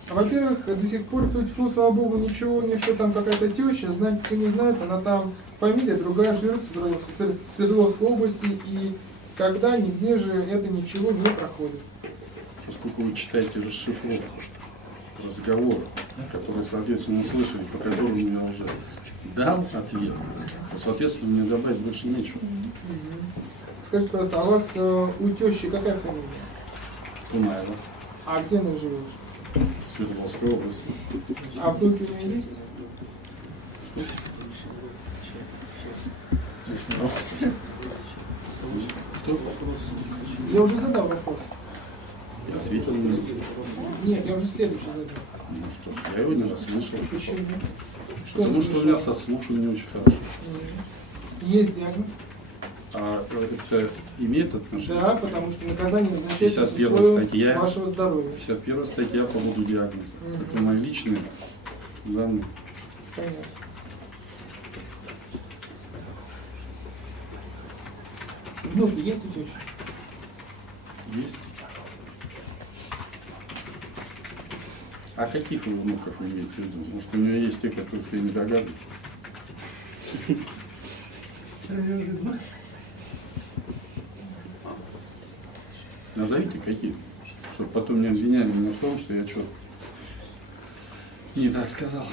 Во-первых, до сих пор, фу, слава богу, ничего, там какая-то теща, знать кто не знает, она там фамилия другая, живет в Свердловской области, и когда, нигде же это ничего не проходит. Поскольку вы читаете расшифровку разговора, который, соответственно, услышали, по которому я уже дал ответ, то, соответственно, мне добавить больше нечего. Скажите, пожалуйста, а у вас у тещи какая фамилия? Тунаева. А где она живет? Свердловской области. А внуки у нее есть? Что? Я уже задал вопрос. Я ответил на него. Нет, я уже следующий задал. Ну что ж, я его не расслышал. Почему? Потому что у меня со слухом не очень хорошо. Есть диагноз? А это имеет отношение? Да, потому что наказание назначается с 51 условием статья. вашего здоровья. 51 статья по поводу диагноза. Это мои личные данные. Понятно. Внуки есть у тещи? Есть. А каких вы внуков вы имеете в виду? Может, у нее есть те, которых я не догадываюсь? Назовите какие, чтобы потом не обвиняли меня в том, что я что-то не так сказал.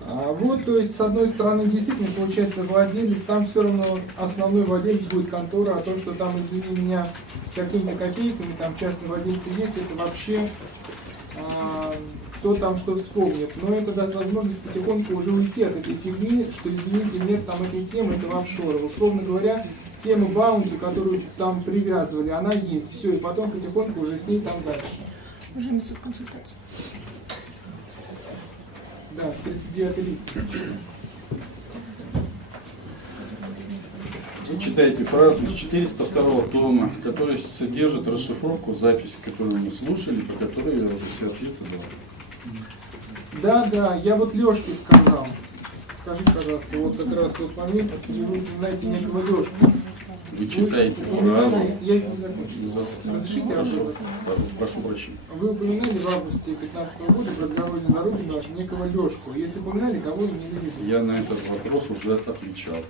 Вот, то есть, с одной стороны, действительно, получается, владелец, там все равно основной владелец будет контора, а то, что там, извини меня, с какими-то копейками, там частные владельцы есть, это вообще кто там что вспомнит. Но это даст возможность потихоньку уже уйти от этой фигни, что, извините, нет там этой темы, этого офшора. Условно говоря, тема баунти, которую там привязывали, она есть. Все, и потом потихоньку уже с ней там дальше. Уже несут консультацию. Да, 39 лет. Вы читаете фразу из 402 тома, который содержит расшифровку записи, которую мы слушали, по которой я уже все ответы дал. Да, я вот Лешке сказал. Скажите, пожалуйста, вот как раз тот момент, где вы упоминаете некого Лешку. Вы читаете фразу. Я их не закончил. Разрешите Хорошо, работать? прошу прощения. Вы упоминали в августе 2015 года в разговоре на Зарубина некого Лешку. Если упоминали, кого вы не видели? Я на этот вопрос уже отвечал.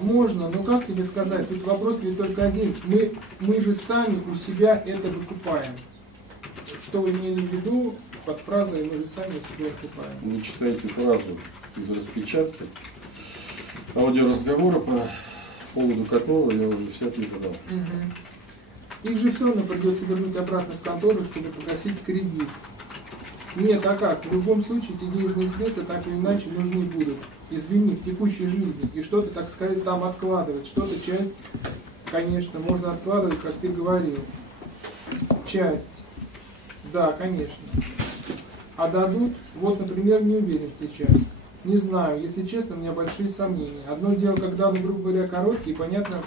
Можно, но как тебе сказать, тут вопрос ведь только один. Мы же сами у себя это выкупаем. Что вы имели в виду под фразой «мы же сами у себя выкупаем»? Вы читаете фразу из распечатки аудиоразговора, по поводу которого я уже все ответы дал. Их же все равно придется вернуть обратно в контору, чтобы погасить кредит. Нет, а как? В любом случае эти денежные средства так или иначе нужны будут. Извини, в текущей жизни. И что-то, так сказать, там откладывать. Что-то часть, конечно, можно откладывать, как ты говорил. Часть. Да, конечно. А дадут? Вот, например, не уверен сейчас. Не знаю, если честно, у меня большие сомнения. Одно дело, когда, ну, грубо говоря, короткий, и понятно,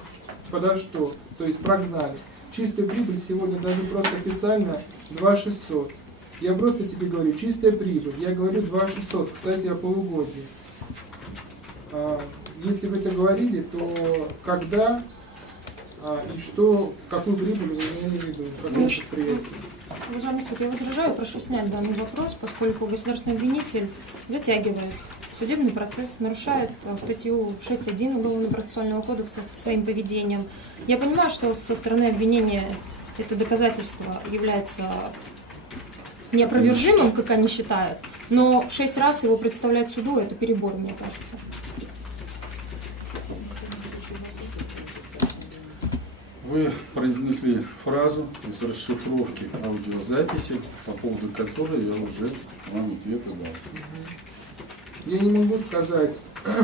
подо что. То есть прогнали. Чистая прибыль сегодня даже просто официально 2600. Я просто тебе говорю, чистая прибыль. Я говорю 2600, кстати, о полугодии. Если вы это говорили, то когда и что, какую прибыль вы имели в виду? Какое предприятие? Уважаемый суд, я возражаю, прошу снять данный вопрос, поскольку государственный обвинитель затягивает судебный процесс, нарушает статью 6.1 Уголовно-процессуального кодекса своим поведением. Я понимаю, что со стороны обвинения это доказательство является неопровержимым, как они считают, но 6 раз его представлять суду – это перебор, мне кажется. Вы произнесли фразу из расшифровки аудиозаписи, по поводу которой я уже вам ответы дал. Я не могу сказать,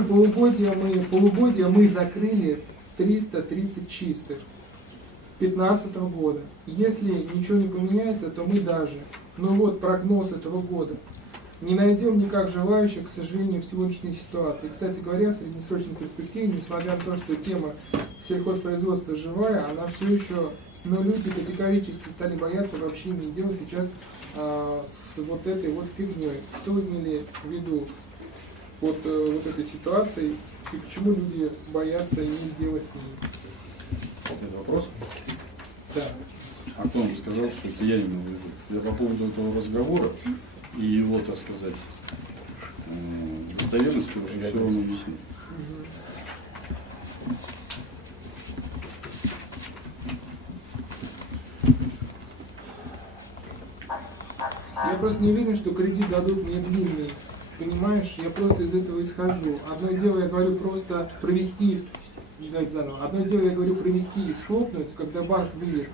полугодие мы закрыли 330 чистых 2015 года. Если ничего не поменяется, то мы даже, ну вот прогноз этого года, не найдем никак желающих, к сожалению, в сегодняшней ситуации. Кстати говоря, в среднесрочной перспективе, несмотря на то, что тема сельхозпроизводства живая, она все еще, но люди категорически стали бояться вообще не делать сейчас с вот этой вот фигней. Что вы имели в виду? под вот этой ситуацией, и почему люди боятся иметь дело с ней. Это вопрос? Да. А кто вам сказал, что это я имел в виду? Я по поводу этого разговора и его, так сказать, достоверности уже все равно объяснил. Я просто не уверен, что кредит дадут мне длинный. Понимаешь, я просто из этого исхожу. Одно дело, я говорю, просто провести, давайте заново. Одно дело, я говорю, провести и схлопнуть, когда банк выйдет.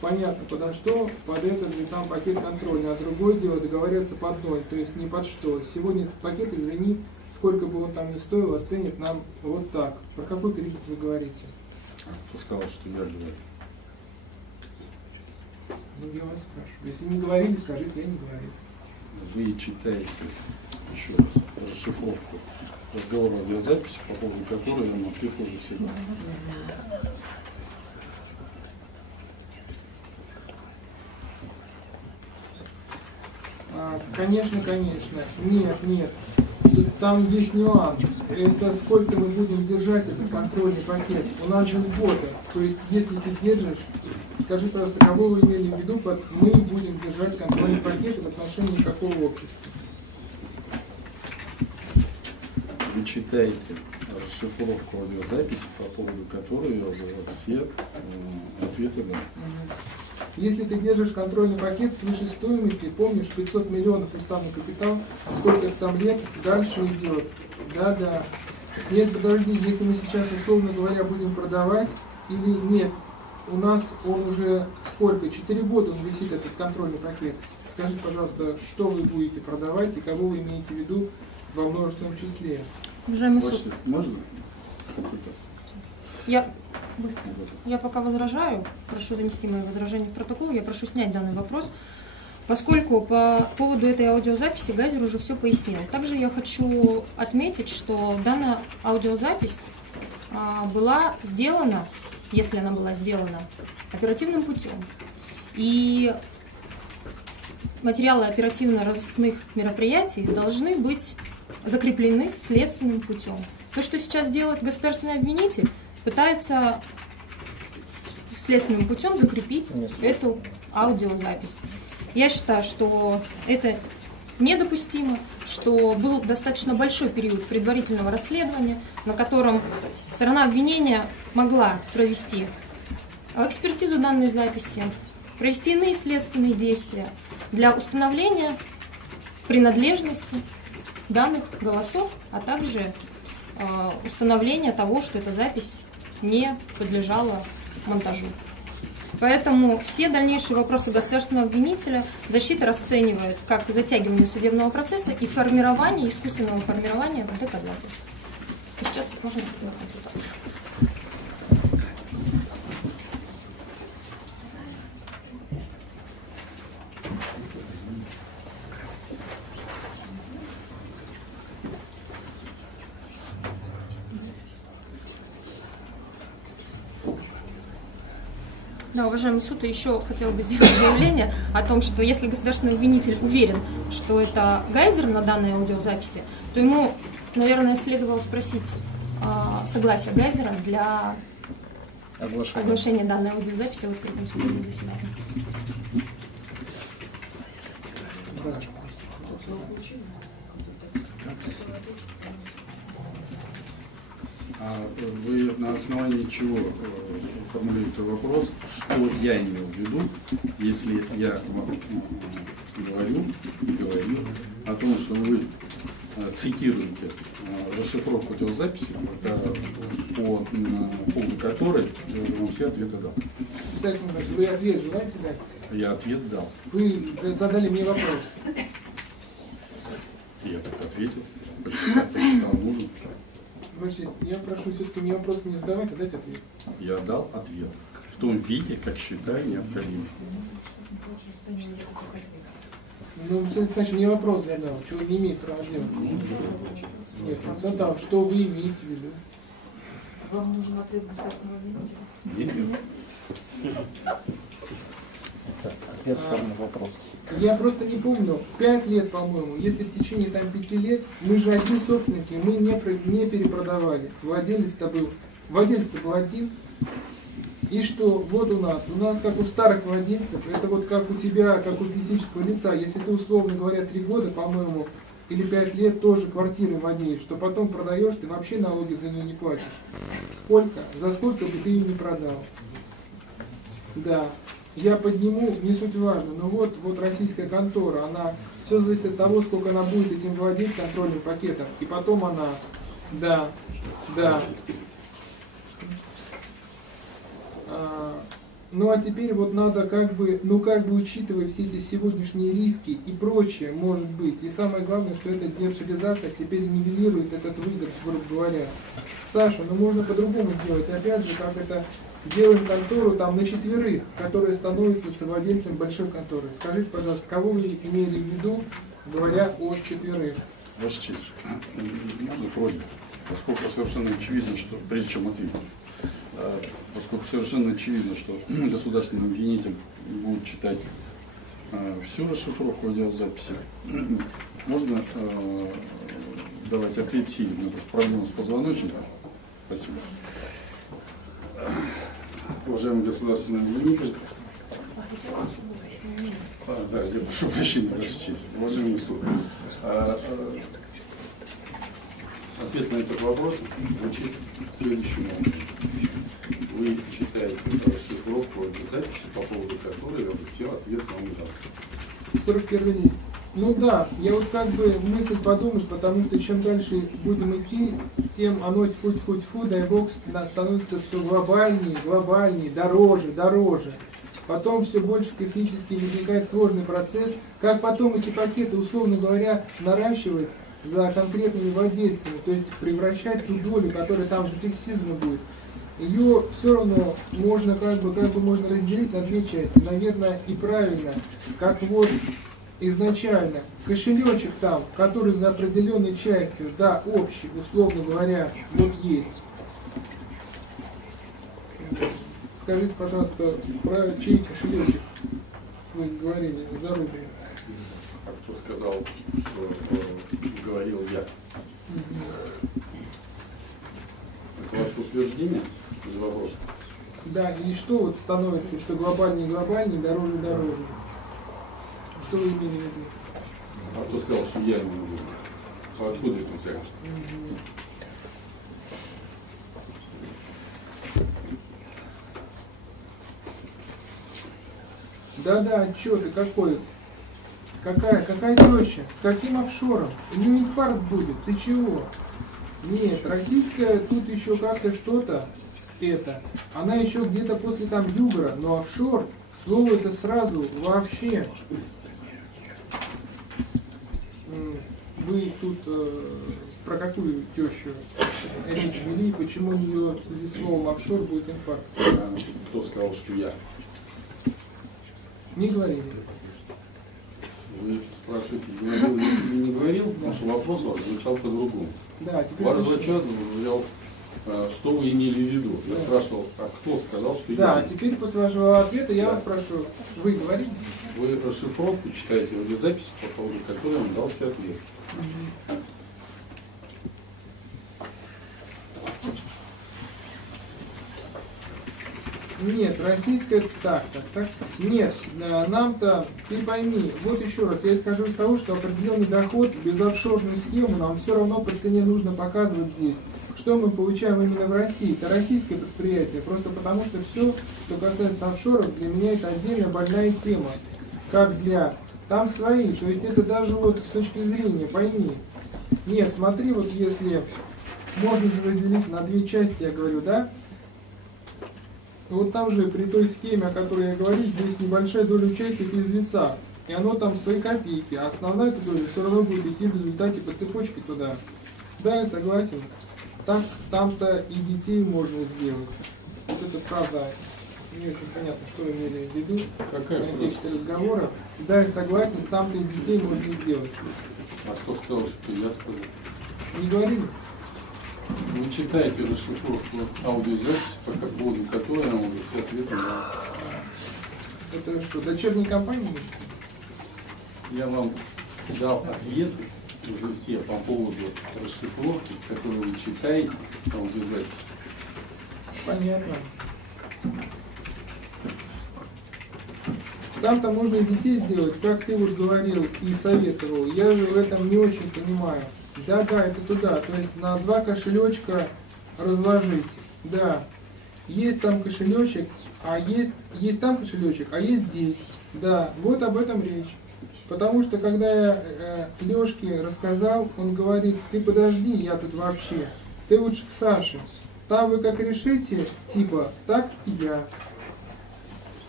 Понятно, подо что, под этот же там пакет контроля. А другое дело договариваться под ноль, то есть не под что. Сегодня этот пакет, извини, сколько бы он там ни стоил, оценит нам вот так. Про какой кредит вы говорите? Кто сказал, что я говорю? Ну, я вас спрашиваю. Если не говорили, скажите, я не говорил. Вы читаете еще раз расшифровку разговора аудиозаписи, по поводу которой я вам ответ уже всегда. Конечно, конечно. Нет. Там есть нюанс. Это сколько мы будем держать этот контрольный пакет. У нас же льгота. То есть, если ты держишь, скажи, пожалуйста, кого вы имели в виду, под мы будем держать контрольный пакет в отношении какого общества? Вы читаете расшифровку аудиозаписи, по поводу которой я уже все ответы дал. Если ты держишь контрольный пакет свыше стоимости, помнишь, 500 миллионов уставный капитал, сколько это там лет, дальше идет. Да. Нет, подожди, если мы сейчас, условно говоря, будем продавать или нет, у нас он уже сколько? 4 года он висит, этот контрольный пакет. Скажите, пожалуйста, что вы будете продавать и кого вы имеете в виду во множественном числе? Уважаемый суд. Можно? Я пока возражаю, прошу занести мои возражения в протокол, я прошу снять данный вопрос, поскольку по поводу этой аудиозаписи Гайзер уже все пояснил. Также я хочу отметить, что данная аудиозапись была сделана, если она была сделана, оперативным путем. И материалы оперативно-розыскных мероприятий должны быть закреплены следственным путем. То, что сейчас делает государственный обвинитель, пытается следственным путем закрепить эту аудиозапись. Я считаю, что это недопустимо, что был достаточно большой период предварительного расследования, на котором сторона обвинения могла провести экспертизу данной записи, провести иные следственные действия для установления принадлежности данных голосов, а также установления того, что эта запись не подлежала монтажу. Поэтому все дальнейшие вопросы государственного обвинителя защита расценивает как затягивание судебного процесса и формирование, искусственного формирования доказательств. И сейчас можно консультацию. Да, уважаемый суд, еще хотела бы сделать заявление о том, что если государственный обвинитель уверен, что это Гайзер на данной аудиозаписи, то ему, наверное, следовало спросить согласие Гайзера для оглашения данной аудиозаписи в открытом судебном заседании. А вы на основании чего формулируете вопрос, что я имел в виду, если я вам говорю о том, что вы цитируете расшифровку аудиозаписи, по поводу которой я уже вам все ответы дал. Вы ответ желаете дать? Я ответ дал. Вы задали мне вопрос. Я так ответил. Посчитал нужен. Ваша честь, я прошу все-таки мне вопрос не задавать, а дать ответ. Я дал ответ в том виде, как считаю необходимым. Ну, значит, мне вопрос задал, чего не имеет права делать. Нет, он задал, что вы имеете в виду. Вам нужен ответ государственного обвинителя? Нет. Ответ в форме вопроса. Я просто не помню, 5 лет, по-моему, если в течение там 5 лет, мы же одни собственники, мы не перепродавали. Владелец-то был один. И что, вот у нас как у старых владельцев, это вот как у тебя, как у физического лица, если ты, условно говоря, 3 года, по-моему, или 5 лет тоже квартирой владеешь, что потом продаешь, ты вообще налоги за нее не платишь. Сколько? За сколько бы ты ее не продал? Да. Я подниму, не суть важно, но вот российская контора, она, все зависит от того, сколько она будет этим владеть контрольным пакетом, и потом она, да. Ну а теперь вот надо как бы учитывая все эти сегодняшние риски и прочее, может быть, и самое главное, что эта девшеризация теперь нивелирует этот выигрыш, грубо говоря. Саша, ну можно по-другому сделать, опять же, как это делаем контору там на 4, которая становится совладельцем большой конторы. Скажите, пожалуйста, кого вы имели в виду, говоря о 4? Ваша честь, можно просьбу, поскольку совершенно очевидно, что, прежде чем ответить, поскольку совершенно очевидно, что государственный обвинитель будет читать всю расшифровку аудиозаписи, можно давать ответ сильно, потому что проблема с позвоночником. Спасибо. Уважаемый государственный обвинитель, да, я прошу прощения, Ваша честь. Уважаемый суд, ответ на этот вопрос звучит следующим образом. Вы читаете расшифровку записи, по поводу которой я уже все ответ вам дал. 41 лист. Ну да, я вот как бы мысль подумать, потому что чем дальше будем идти, тем оно тьфу-тьфу-тьфу, дай бог, становится все глобальнее, дороже. Потом все больше технически возникает сложный процесс, как потом эти пакеты, условно говоря, наращивать за конкретными владельцами, то есть превращать ту долю, которая там зафиксирована будет. Ее все равно можно как бы можно разделить на 2 части, наверное, и правильно, как вот изначально кошелечек там, который за определенной частью, да, общий, условно говоря, вот есть. Скажите, пожалуйста, про чей кошелечек вы говорили за рубль? А кто сказал, что говорил я? Это ваше утверждение из вопроса? Да, и что вот становится все глобальнее, дороже. Что вы имели в виду? А кто сказал, что я имею в виду? А откуда это взял? Да, отчеты какой? Какая теща? С каким офшором? У нее инфаркт будет. Ты чего? Нет, российская тут еще как-то что-то, она еще где-то после там югра, но офшор, слово это сразу вообще. Вы тут про какую тещу речь вели, почему у нее в связи с словом офшор будет инфаркт? Кто сказал, что я? Не говорили. Вы спрашиваете, говорил или не говорил, потому что вопрос ваш звучал по-другому. Да, теперь Ваш ответ звучал, что вы имели в виду. Я спрашивал, а кто сказал, что я? Да, теперь после вашего ответа я вас спрашиваю, вы говорите? Вы расшифровку читаете аудиозаписи, по поводу которой я вам дал все ответы. Нет, российская, так. Нет, нам-то, ты пойми, вот еще раз, я скажу из того, что определенный доход без офшорной схемы нам все равно по цене нужно показывать здесь. Что мы получаем именно в России? Это российское предприятие, просто потому что все, что касается офшоров, для меня это отдельная больная тема. Как для... Там свои, то есть это даже вот с точки зрения, пойми. Нет, смотри, вот если можно же разделить на 2 части, я говорю, да? Вот там же при той схеме, о которой я говорю, здесь небольшая доля участия физлица. И оно там свои копейки, а основная эта доля все равно будет идти в результате по цепочке туда. Да, я согласен. Там-то и детей можно сделать. Вот эта фраза, не очень понятно, что вы имели в виду. Какая в контексте разговора. Да, я согласен, там-то и детей можно сделать. А кто сказал, что я сказал? Не говорили? Вы читаете расшифровку аудиозаписи, по поводу которой я вам уже все ответы дал. Это что, дочерней компании? Я вам дал ответ уже все по поводу расшифровки, которую вы читаете, аудиозапись. Понятно. Там-то можно и детей сделать, как ты вот говорил и советовал. Я же в этом не очень понимаю. Да, это туда. То есть на 2 кошелечка разложить. Да. Есть там кошелечек, а есть там кошелечек, а есть здесь. Да, вот об этом речь. Потому что когда я Лешке рассказал, он говорит: ты подожди, я тут вообще. Ты лучше к Саше. Там вы как решите, типа, так и я.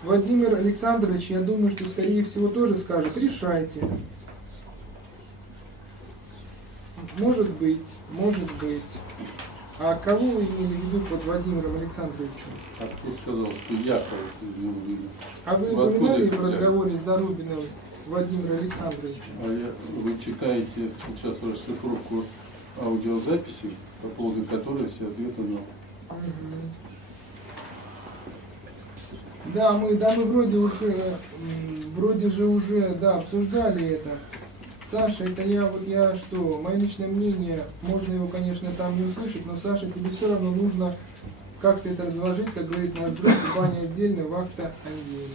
Владимир Александрович, я думаю, что скорее всего тоже скажет: решайте. Может быть. А кого вы имели в виду под Владимиром Александровичем? А кто сказал, что я кого-то имел в виду? А вы упоминали в разговоре с Зарубиным Владимира Александровича? Вы читаете сейчас расшифровку аудиозаписи, по поводу которой все ответы дал. Да, мы вроде же уже обсуждали это. Саша, это я что, мое личное мнение, можно его, конечно, там не услышать, но, Саша, тебе все равно нужно как-то это разложить, как говорит наш друг, баня отдельно, вахта отдельно.